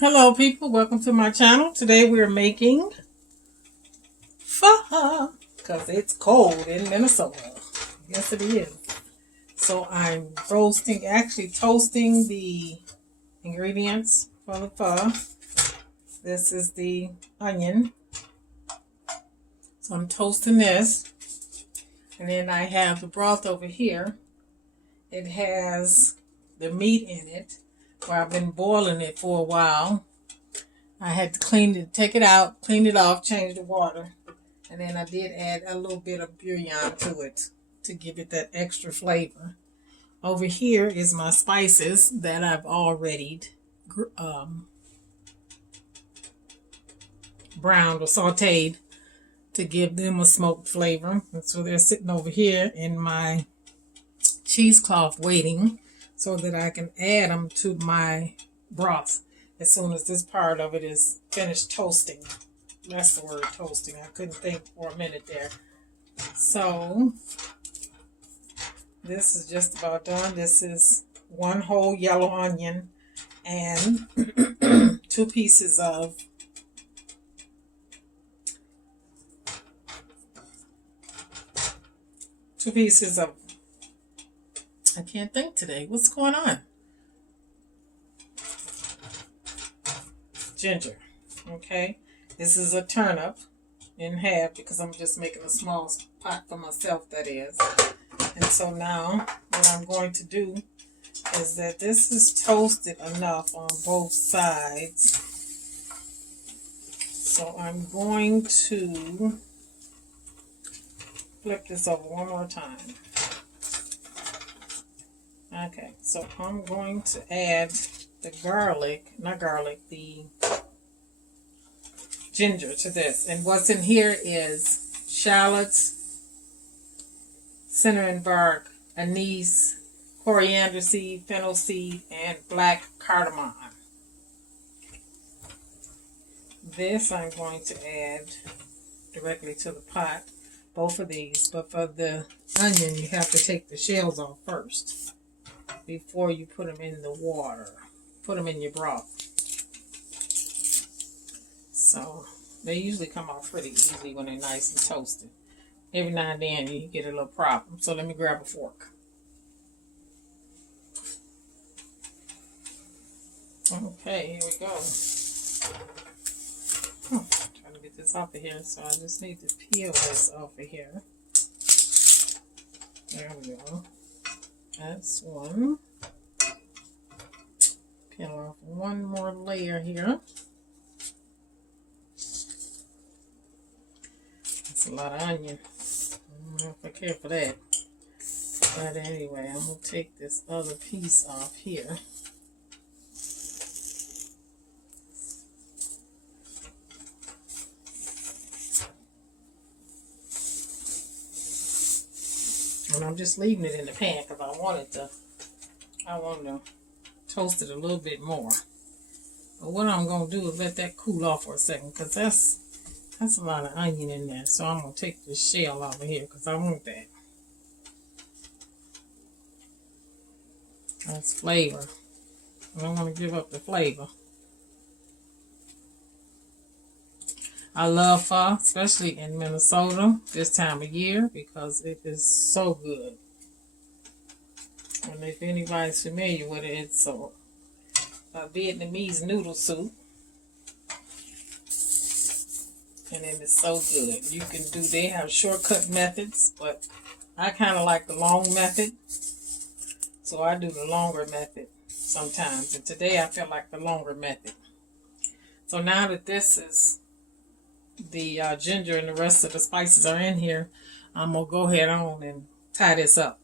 Hello people, welcome to my channel. Today we're making pho because it's cold in Minnesota. Yes it is. So I'm toasting the ingredients for the pho. This is the onion. So I'm toasting this. And then I have the broth over here. It has the meat in it where I've been boiling it for a while. I had to take it out, clean it off, change the water. And then I did add a little bit of bouillon to it to give it that extra flavor. Over here is my spices that I've already browned or sauteed to give them a smoked flavor. And so they're sitting over here in my cheesecloth waiting so that I can add them to my broth as soon as this part of it is finished toasting. That's the word, toasting. I couldn't think for a minute there. So this is just about done. This is one whole yellow onion and two pieces of I can't think today. What's going on? Ginger. Okay. This is a turnip in half because I'm just making a small pot for myself, that is. And so now what I'm going to do is that this is toasted enough on both sides. So I'm going to flip this over one more time. Okay, so I'm going to add the the ginger to this. And what's in here is shallots, cinnamon bark, anise, coriander seed, fennel seed, and black cardamom. This I'm going to add directly to the pot, both of these. But for the onion, you have to take the shells off first before you put them in the water. Put them in your broth. So they usually come off pretty easily when they're nice and toasted. Every now and then you get a little problem. So let me grab a fork. Okay, here we go. Trying to get this off of here, so I just need to peel this off of here. There we go. That's one. Peel off one more layer here. That's a lot of onion. I don't know if I care for that. But anyway, I'm going to take this other piece off here. And I'm just leaving it in the pan because I want to toast it a little bit more. But what I'm going to do is let that cool off for a second because that's a lot of onion in there. So I'm going to take the shell over here because I want that. That's flavor. I don't want to give up the flavor. I love pho, especially in Minnesota this time of year because it is so good. And if anybody's familiar with it, it's a Vietnamese noodle soup. And it is so good. They have shortcut methods, but I kind of like the long method. So I do the longer method sometimes. And today I feel like the longer method. So now that this is the ginger and the rest of the spices are in here, I'm going to go ahead on and tie this up.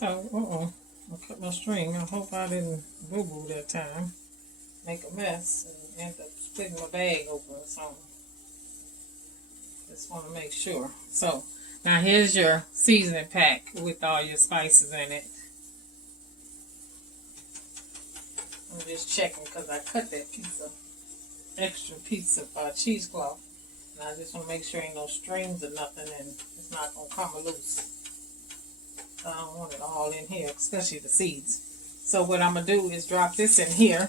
So, I cut my string. I hope I didn't boo-boo that time. Make a mess and end up splitting my bag open or something. Just want to make sure. So, now here's your seasoning pack with all your spices in it. I'm just checking because I cut that extra piece of cheesecloth. And I just want to make sure ain't no strings or nothing and it's not going to come loose. I don't want it all in here, especially the seeds. So what I'm going to do is drop this in here.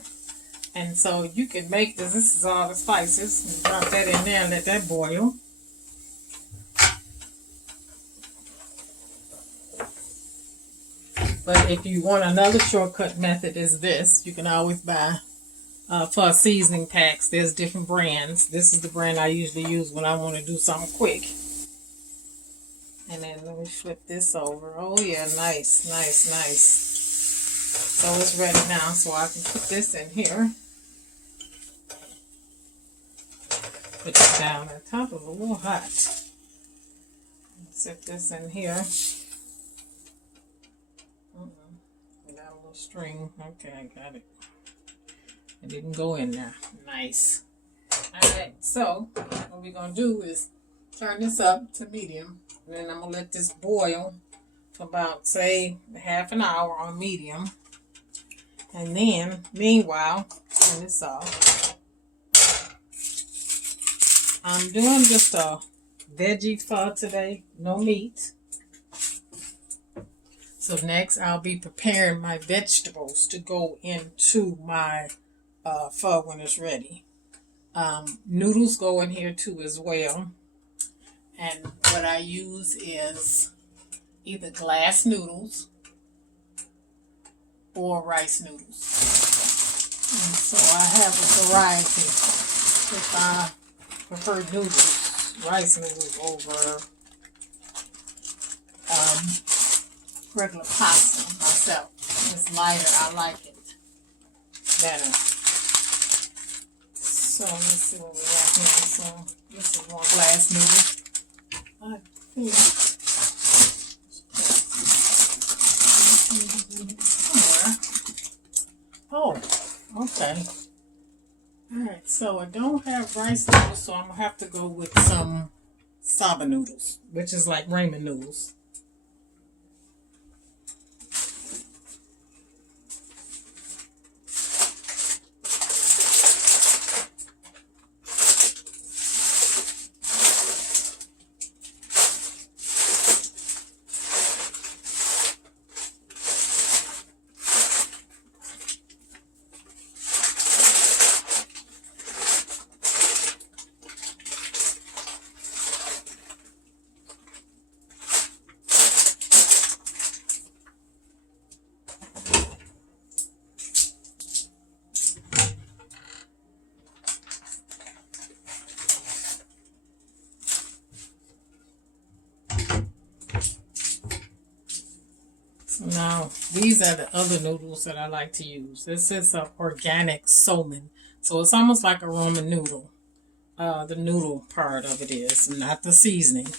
And so you can make this. This is all the spices. And drop that in there and let that boil. But if you want another shortcut method is this. You can always buy for seasoning packs. There's different brands. This is the brand I usually use when I want to do something quick. And then let me flip this over. Oh yeah, nice, nice, nice. So it's ready now, so I can put this in here. Put it down on top of it, a little hot. Set this in here. Got a little string. Okay, I got it. It didn't go in there. Nice. Alright, so what we're going to do is turn this up to medium. And then I'm going to let this boil for about, say, half an hour on medium. And then, meanwhile, turn this off. I'm doing just a veggie pho today. No meat. So next, I'll be preparing my vegetables to go into my pho when it's ready. Noodles go in here too as well. And what I use is either glass noodles or rice noodles. And so I have a variety. If I prefer noodles, rice noodles over regular pasta myself. It's lighter. I like it better. So let's see what we got here. So this is more glass noodles. I think somewhere. Oh, okay. Alright, so I don't have rice noodles, so I'm going to have to go with some saba noodles, which is like ramen noodles. Now, these are the other noodles that I like to use. This is an organic somen. So it's almost like a Roman noodle. The noodle part of it is, not the seasoning.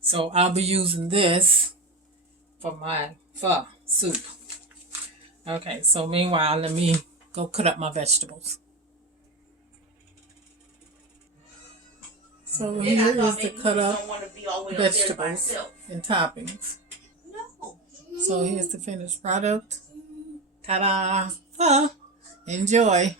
So I'll be using this for my pho soup. Okay, so meanwhile, let me go cut up my vegetables. So here is the cut up vegetables and toppings. So here's the finished product. Ta-da! Enjoy!